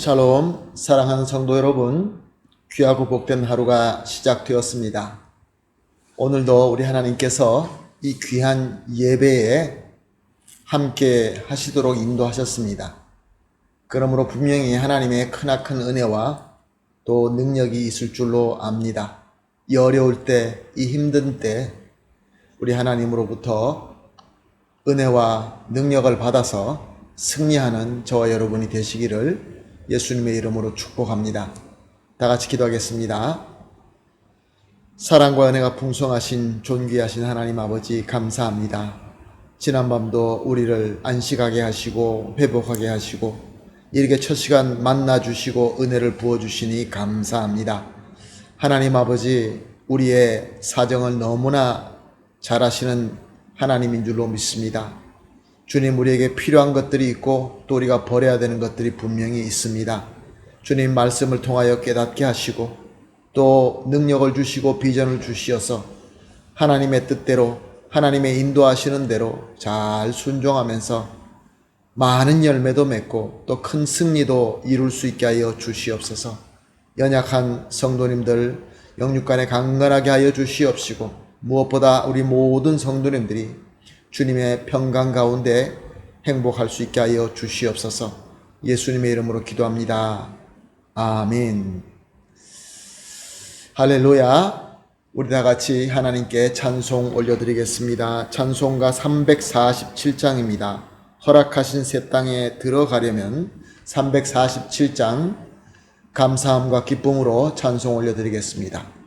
샬롬, 사랑하는 성도 여러분, 귀하고 복된 하루가 시작되었습니다. 오늘도 우리 하나님께서 이 귀한 예배에 함께 하시도록 인도하셨습니다. 그러므로 분명히 하나님의 크나큰 은혜와 또 능력이 있을 줄로 압니다. 이 어려울 때, 이 힘든 때 우리 하나님으로부터 은혜와 능력을 받아서 승리하는 저와 여러분이 되시기를 예수님의 이름으로 축복합니다. 다 같이 기도하겠습니다. 사랑과 은혜가 풍성하신 존귀하신 하나님 아버지 감사합니다. 지난밤도 우리를 안식하게 하시고 회복하게 하시고 이렇게 첫 시간 만나주시고 은혜를 부어주시니 감사합니다. 하나님 아버지, 우리의 사정을 너무나 잘 아시는 하나님인 줄로 믿습니다. 주님, 우리에게 필요한 것들이 있고 또 우리가 버려야 되는 것들이 분명히 있습니다. 주님, 말씀을 통하여 깨닫게 하시고 또 능력을 주시고 비전을 주시어서 하나님의 뜻대로 하나님의 인도하시는 대로 잘 순종하면서 많은 열매도 맺고 또 큰 승리도 이룰 수 있게 하여 주시옵소서. 연약한 성도님들 영육간에 강건하게 하여 주시옵시고 무엇보다 우리 모든 성도님들이 주님의 평강 가운데 행복할 수 있게 하여 주시옵소서. 예수님의 이름으로 기도합니다. 아멘. 할렐루야. 우리 다 같이 하나님께 찬송 올려드리겠습니다. 찬송가 347장입니다. 허락하신 새 땅에 들어가려면 347장 감사함과 기쁨으로 찬송 올려드리겠습니다.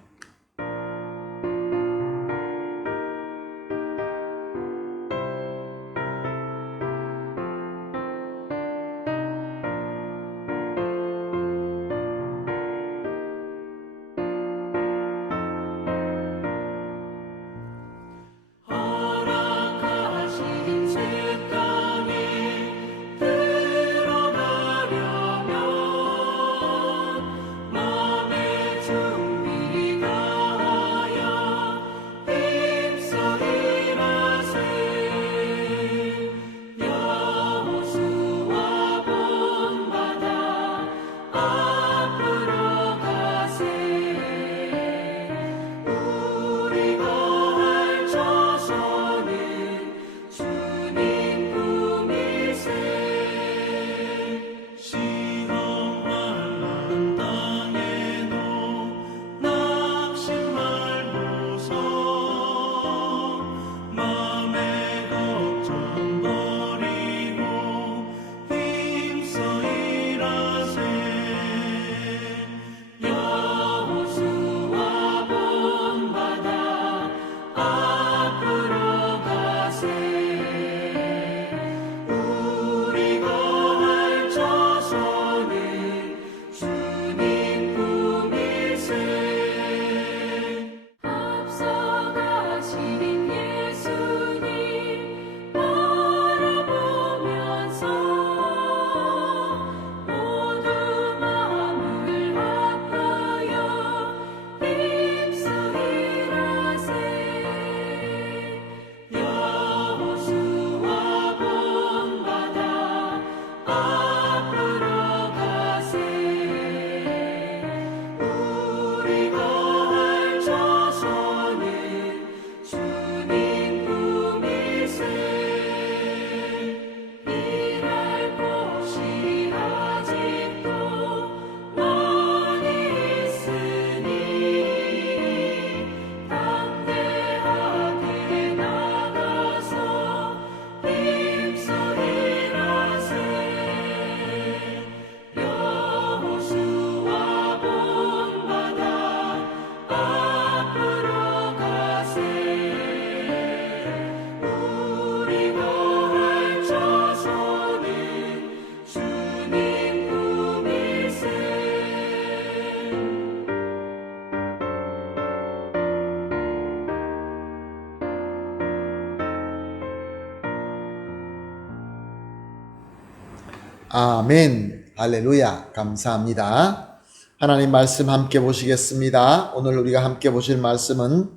아멘. 할렐루야. 감사합니다. 하나님 말씀 함께 보시겠습니다. 오늘 우리가 함께 보실 말씀은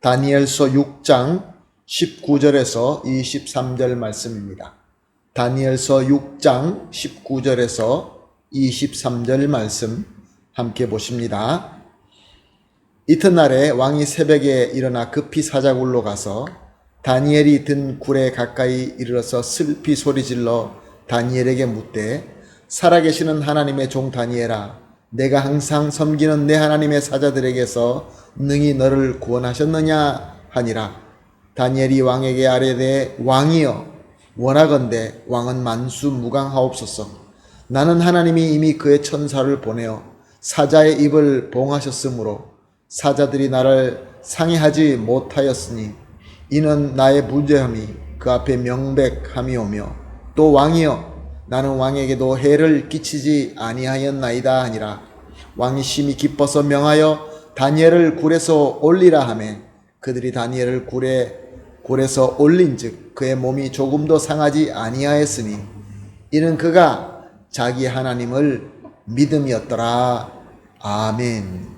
다니엘서 6장 19절에서 23절 말씀입니다. 다니엘서 6장 19절에서 23절 말씀 함께 보십니다. 이튿날에 왕이 새벽에 일어나 급히 사자굴로 가서 다니엘이 든 굴에 가까이 이르러서 슬피 소리질러 다니엘에게 묻되 살아계시는 하나님의 종 다니엘아, 내가 항상 섬기는 내 하나님의 사자들에게서 능히 너를 구원하셨느냐 하니라. 다니엘이 왕에게 아뢰되 왕이여, 원하건대 왕은 만수무강하옵소서. 나는 하나님이 이미 그의 천사를 보내어 사자의 입을 봉하셨으므로 사자들이 나를 상해하지 못하였으니 이는 나의 무죄함이 그 앞에 명백함이오며 또 왕이여, 나는 왕에게도 해를 끼치지 아니하였나이다 하니라. 왕이 심히 기뻐서 명하여 다니엘을 굴에서 올리라 하매 그들이 다니엘을 굴에서 올린즉 그의 몸이 조금도 상하지 아니하였으니 이는 그가 자기 하나님을 믿음이었더라. 아멘.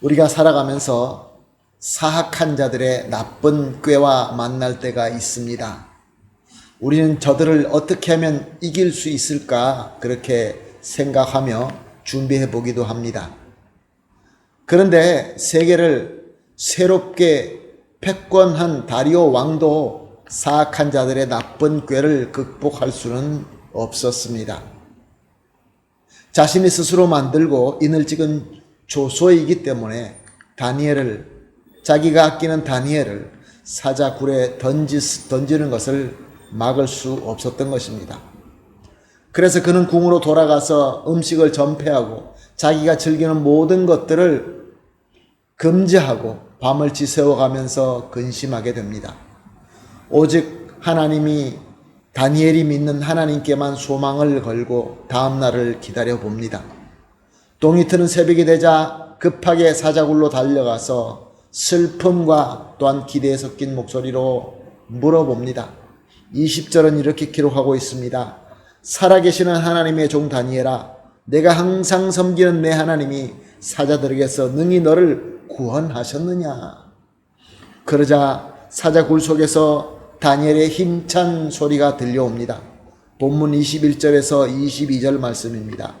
우리가 살아가면서 사악한 자들의 나쁜 꾀와 만날 때가 있습니다. 우리는 저들을 어떻게 하면 이길 수 있을까 그렇게 생각하며 준비해 보기도 합니다. 그런데 세계를 새롭게 패권한 다리오 왕도 사악한 자들의 나쁜 꾀를 극복할 수는 없었습니다. 자신이 스스로 만들고 인을 찍은 조소이기 때문에 자기가 아끼는 다니엘을 사자굴에 던지는 것을 막을 수 없었던 것입니다. 그래서 그는 궁으로 돌아가서 음식을 전폐하고 자기가 즐기는 모든 것들을 금지하고 밤을 지새워가면서 근심하게 됩니다. 오직 다니엘이 믿는 하나님께만 소망을 걸고 다음 날을 기다려 봅니다. 동이 트는 새벽이 되자 급하게 사자굴로 달려가서 슬픔과 또한 기대에 섞인 목소리로 물어봅니다. 20절은 이렇게 기록하고 있습니다. 살아계시는 하나님의 종 다니엘아, 내가 항상 섬기는 내 하나님이 사자들에게서 능히 너를 구원하셨느냐. 그러자 사자굴 속에서 다니엘의 힘찬 소리가 들려옵니다. 본문 21절에서 22절 말씀입니다.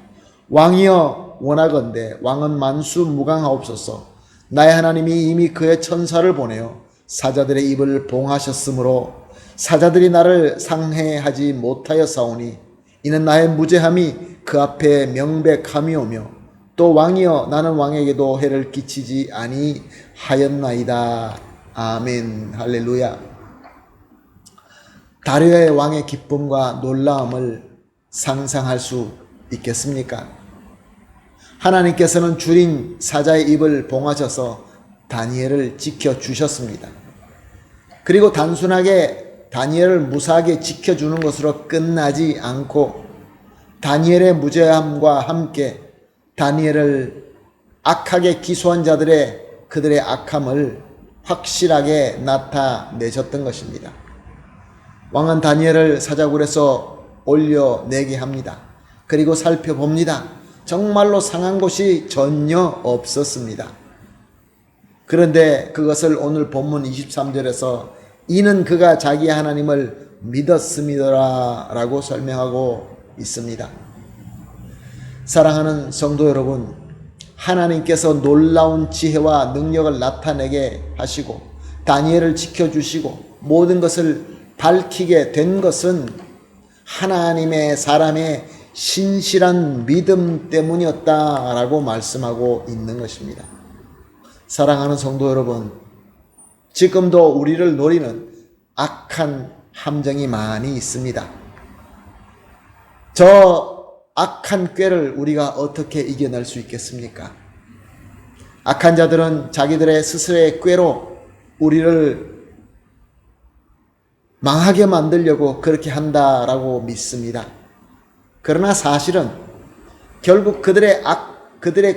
왕이여, 원하건대 왕은 만수무강하옵소서. 나의 하나님이 이미 그의 천사를 보내어 사자들의 입을 봉하셨으므로 사자들이 나를 상해하지 못하였사오니 이는 나의 무죄함이 그 앞에 명백함이오며 또 왕이여, 나는 왕에게도 해를 끼치지 아니하였나이다. 아멘. 할렐루야. 다리오의 왕의 기쁨과 놀라움을 상상할 수 있겠습니까? 하나님께서는 줄인 사자의 입을 봉하셔서 다니엘을 지켜주셨습니다. 그리고 단순하게 다니엘을 무사하게 지켜주는 것으로 끝나지 않고 다니엘의 무죄함과 함께 다니엘을 악하게 기소한 그들의 악함을 확실하게 나타내셨던 것입니다. 왕은 다니엘을 사자굴에서 올려내게 합니다. 그리고 살펴봅니다. 정말로 상한 곳이 전혀 없었습니다. 그런데 그것을 오늘 본문 23절에서 이는 그가 자기 하나님을 믿었음이더라 라고 설명하고 있습니다. 사랑하는 성도 여러분, 하나님께서 놀라운 지혜와 능력을 나타내게 하시고 다니엘을 지켜주시고 모든 것을 밝히게 된 것은 하나님의 사람의 신실한 믿음 때문이었다라고 말씀하고 있는 것입니다. 사랑하는 성도 여러분, 지금도 우리를 노리는 악한 함정이 많이 있습니다. 저 악한 꾀를 우리가 어떻게 이겨낼 수 있겠습니까? 악한 자들은 자기들의 스스로의 꾀로 우리를 망하게 만들려고 그렇게 한다라고 믿습니다. 그러나 사실은 결국 그들의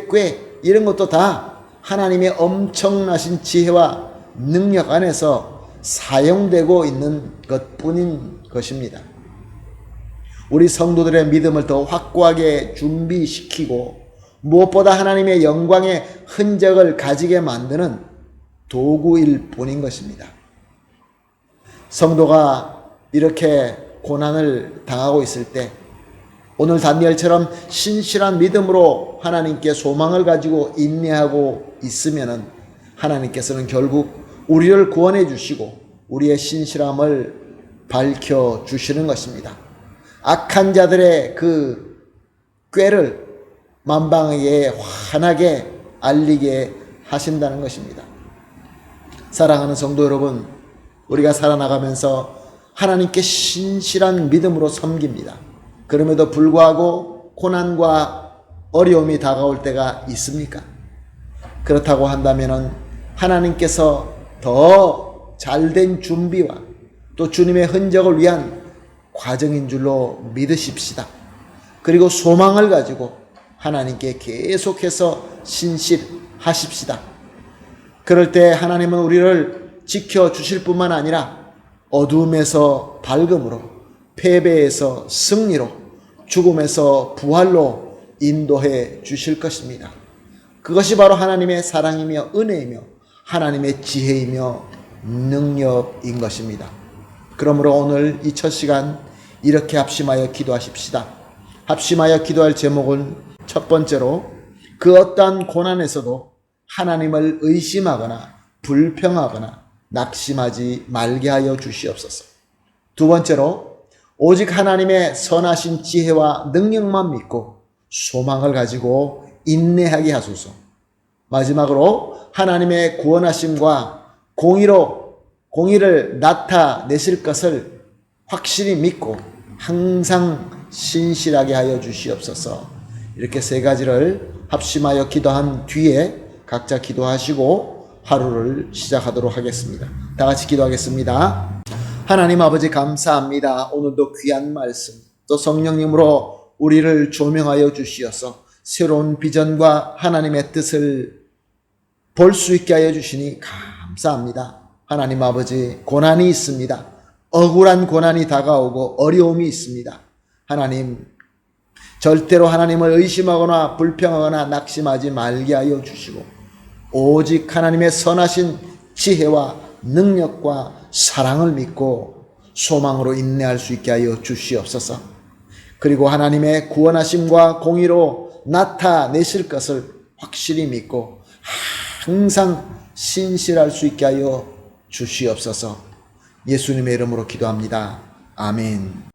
꾀 이런 것도 다 하나님의 엄청나신 지혜와 능력 안에서 사용되고 있는 것뿐인 것입니다. 우리 성도들의 믿음을 더 확고하게 준비시키고 무엇보다 하나님의 영광의 흔적을 가지게 만드는 도구일 뿐인 것입니다. 성도가 이렇게 고난을 당하고 있을 때 오늘 다니엘처럼 신실한 믿음으로 하나님께 소망을 가지고 인내하고 있으면은 하나님께서는 결국 우리를 구원해 주시고 우리의 신실함을 밝혀 주시는 것입니다. 악한 자들의 그 꾀를 만방에게 환하게 알리게 하신다는 것입니다. 사랑하는 성도 여러분, 우리가 살아나가면서 하나님께 신실한 믿음으로 섬깁니다. 그럼에도 불구하고 고난과 어려움이 다가올 때가 있습니까? 그렇다고 한다면 하나님께서 더 잘된 준비와 또 주님의 흔적을 위한 과정인 줄로 믿으십시다. 그리고 소망을 가지고 하나님께 계속해서 신실하십시다. 그럴 때 하나님은 우리를 지켜주실 뿐만 아니라 어두움에서 밝음으로, 패배에서 승리로, 죽음에서 부활로 인도해 주실 것입니다. 그것이 바로 하나님의 사랑이며 은혜이며 하나님의 지혜이며 능력인 것입니다. 그러므로 오늘 이 첫 시간 이렇게 합심하여 기도하십시다. 합심하여 기도할 제목은 첫 번째로 그 어떠한 고난에서도 하나님을 의심하거나 불평하거나 낙심하지 말게 하여 주시옵소서. 두 번째로 오직 하나님의 선하신 지혜와 능력만 믿고 소망을 가지고 인내하게 하소서. 마지막으로 하나님의 구원하심과 공의를 나타내실 것을 확실히 믿고 항상 신실하게 하여 주시옵소서. 이렇게 세 가지를 합심하여 기도한 뒤에 각자 기도하시고 하루를 시작하도록 하겠습니다. 다 같이 기도하겠습니다. 하나님 아버지 감사합니다. 오늘도 귀한 말씀 또 성령님으로 우리를 조명하여 주시어서 새로운 비전과 하나님의 뜻을 볼 수 있게 하여 주시니 감사합니다. 하나님 아버지, 고난이 있습니다. 억울한 고난이 다가오고 어려움이 있습니다. 하나님, 절대로 하나님을 의심하거나 불평하거나 낙심하지 말게 하여 주시고 오직 하나님의 선하신 지혜와 능력과 사랑을 믿고 소망으로 인내할 수 있게 하여 주시옵소서. 그리고 하나님의 구원하심과 공의로 나타내실 것을 확실히 믿고 항상 신실할 수 있게 하여 주시옵소서. 예수님의 이름으로 기도합니다. 아멘.